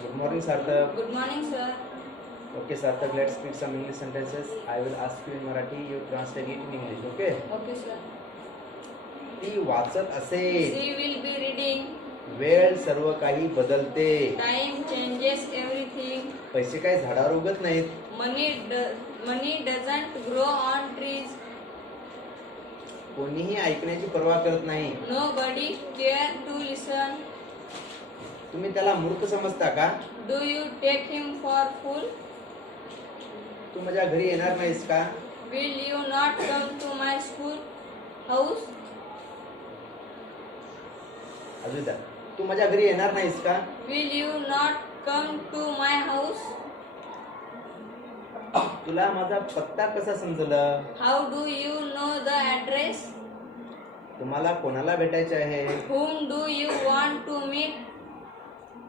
Good morning, Sarthak. Good morning, sir. Okay, Sarthak, let's speak some English sentences. I will ask you in Marathi, you translate it in English, okay? Okay, sir. ती वाचत असे, She will be reading. वेळ सर्व काही बदलते. Time changes everything. पैसे काय झाडावर उगत नाहीत. Money doesn't grow on trees. कोणीही ऐकण्याची पर्वा करत नाही. Nobody care to listen. तुम्ही त्याला मूर्ख समजता का? Do you take him for fool? तू माझ्या घरी येणार नाहीस का? Will you not come to my school house? अजून द्या. तू माझ्या घरी येणार नाहीस का? Will you not come to my house? तुला माझा पत्ता कसा समजलं? How do you know the address? तुम्हाला कोणाला भेटायचे आहे? Whom do you want to meet?